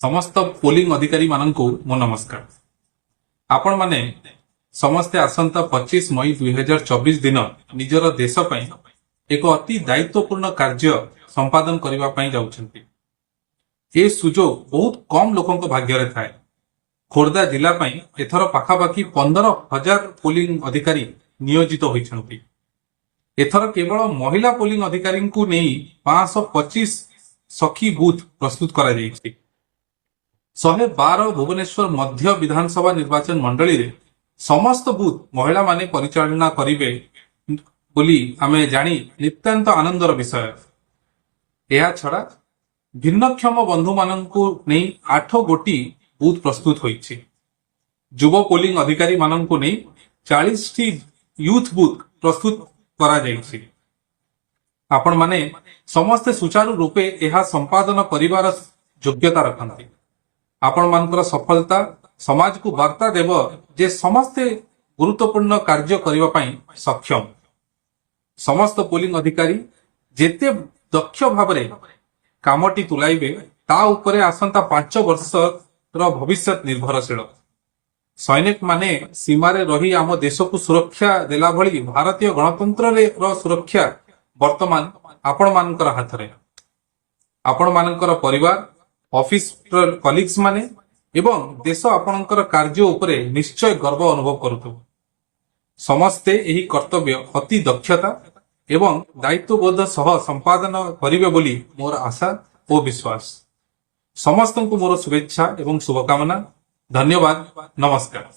समस्त पोलिंग अधिकारी माननकु मो नमस्कार। आपण माने समस्ते आसंता 25 मई 2024 दिन निजर देश पई एक अति दायित्वपूर्ण कार्य संपादन करबा पई जाउछंती। ए सुजोग बहुत कम लोकंक भाग्य रे थाए। खोर्धा जिला पई एथर पाखापाखी 15,000 पोलिंग अधिकारी नियोजित होइछंती। एथर केवल महिला पोलिंग अधिकारी को नहीं 525 सखी बूथ प्रस्तुत करा जाइछि। 112 भुवनेश्वर मध्य विधानसभा निर्वाचन मंडली रे समस्त बूथ महिला माने परिचालना करिवे बोली आमे जानी नित्यांत आनंदर विषय। एहा छड़ा भिन्नक्षम बंधु माननकु नै 8 गोटी बूथ प्रस्तुत होइछि। युव पोलिंग अधिकारी माननकु नै 40 टी यूथ बूथ प्रस्तुत करा जाइछि। आपण माने समस्त सुचारू रूपे एहा संपादन करिवार योग्यता रखंती। आपण मानकर सफलता समाज को वार्ता देव जे समस्ते गुरुत्वपूर्ण कार्य करिवा पई सक्षम। समस्त पोलिंग अधिकारी जेते दक्ष भाबरे कामटी तुलाइबे ता उपरे आसंता 5 वर्ष रो भविष्य निर्भरशील। सैनिक माने सीमारे रही आम देश को सुरक्षा देला भली भारतीय गणतंत्र रे रो सुरक्षा वर्तमान आपण मानकर हाथ रे। आपण मानकर परिवार ऑफिस कलीग्स माने एवं देश आपणकर कार्य उपरे निश्चय गर्व अनुभव करूथु। समस्ते एही कर्तव्य अति दक्षता एवं दायित्वबोध सह संपादन करिवे बोली मोर आशा और विश्वास। समस्तଙ୍କୁ मोर शुभेच्छा एवं शुभकामना। धन्यवाद। नमस्कार।